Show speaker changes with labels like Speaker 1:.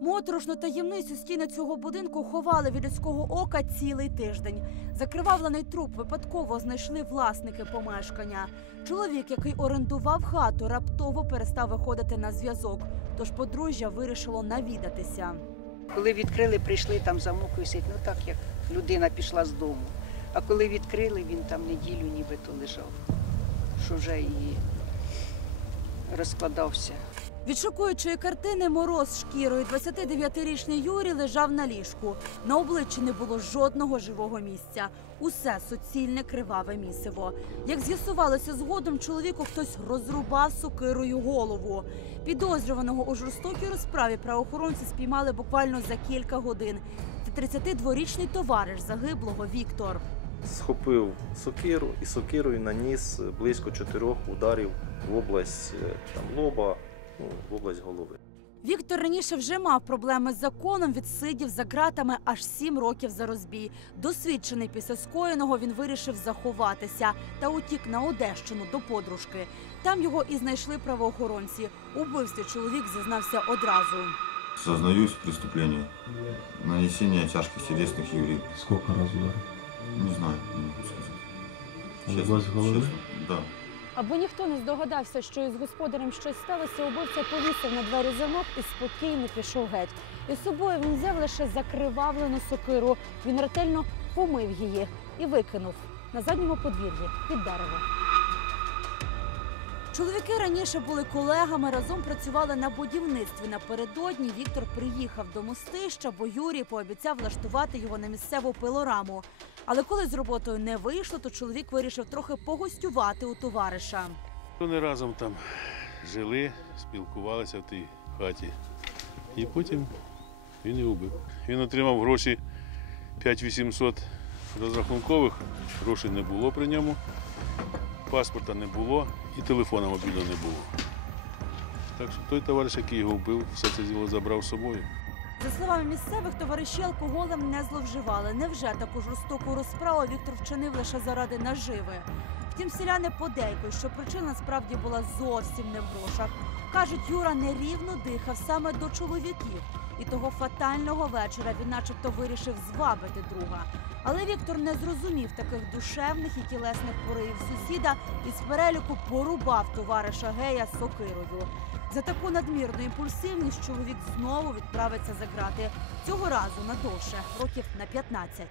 Speaker 1: Моторошну таємницю стіни цього будинку ховали від людського ока цілий тиждень. Закривавлений труп випадково знайшли власники помешкання. Чоловік, який орендував хату, раптово перестав виходити на зв'язок. Тож подружжя вирішило навідатися.
Speaker 2: Коли відкрили, прийшли там замок висить, ну так як людина пішла з дому. А коли відкрили, він там неділю нібито лежав, що вже і розкладався.
Speaker 1: Від шокуючої картини мороз шкірою 29-річний Юрій лежав на ліжку. На обличчі не було жодного живого місця. Усе суцільне криваве місиво. Як з'ясувалося згодом, чоловіку хтось розрубав сокирою голову. Підозрюваного у жорстокій розправі правоохоронці спіймали буквально за кілька годин. Це 32-річний товариш загиблого Віктор.
Speaker 3: схопив сокиру і сокирою наніс близько чотирьох ударів в область е, там, лоба, ну, в область голови.
Speaker 1: Віктор раніше вже мав проблеми з законом, відсидів за ґратами аж сім років за розбій. Досвідчений після скоєного він вирішив заховатися та утік на Одещину до подружки. Там його і знайшли правоохоронці. У вбивстві чоловік зізнався одразу.
Speaker 4: Сознаюсь в преступлении. Нанесение тяжких телесных юрий.
Speaker 5: Сколько раз ударил?
Speaker 4: Не знаю, не могу сказать.
Speaker 5: Головы?
Speaker 4: честно, да.
Speaker 1: Аби ніхто не здогадався, що із господарем щось сталося, убивця повісив на двері замок і спокійно пішов геть. Із собою він взяв лише закривавлену сокиру. Він ретельно помив її і викинув на задньому подвір'ї під дерево. Чоловіки раніше були колегами, разом працювали на будівництві. Напередодні Віктор приїхав до мостища, бо Юрій пообіцяв влаштувати його на місцеву пилораму. Але коли з роботою не вийшло, то чоловік вирішив трохи погостювати у товариша.
Speaker 6: Вони разом там жили, спілкувалися в тій хаті. І потім він і убив. Він отримав гроші 5800 розрахункових, грошей не було при ньому, паспорта не було і телефона мобільного не було. Так що той товариш, який його вбив, все це діло забрав з собою.
Speaker 1: За словами місцевих, товариші алкоголем не зловживали. Невже таку жорстоку розправу Віктор вчинив лише заради наживи? Втім, селяни подейкують, що причина насправді була зовсім не в грошах. Кажуть, Юра нерівно дихав саме до чоловіків, і того фатального вечора він, начебто, вирішив звабити друга. Але Віктор не зрозумів таких душевних і тілесних поривів сусіда і з переліку порубав товариша гея сокирою. За таку надмірну імпульсивність чоловік знову відправиться за грати. Цього разу надовше, років на 15.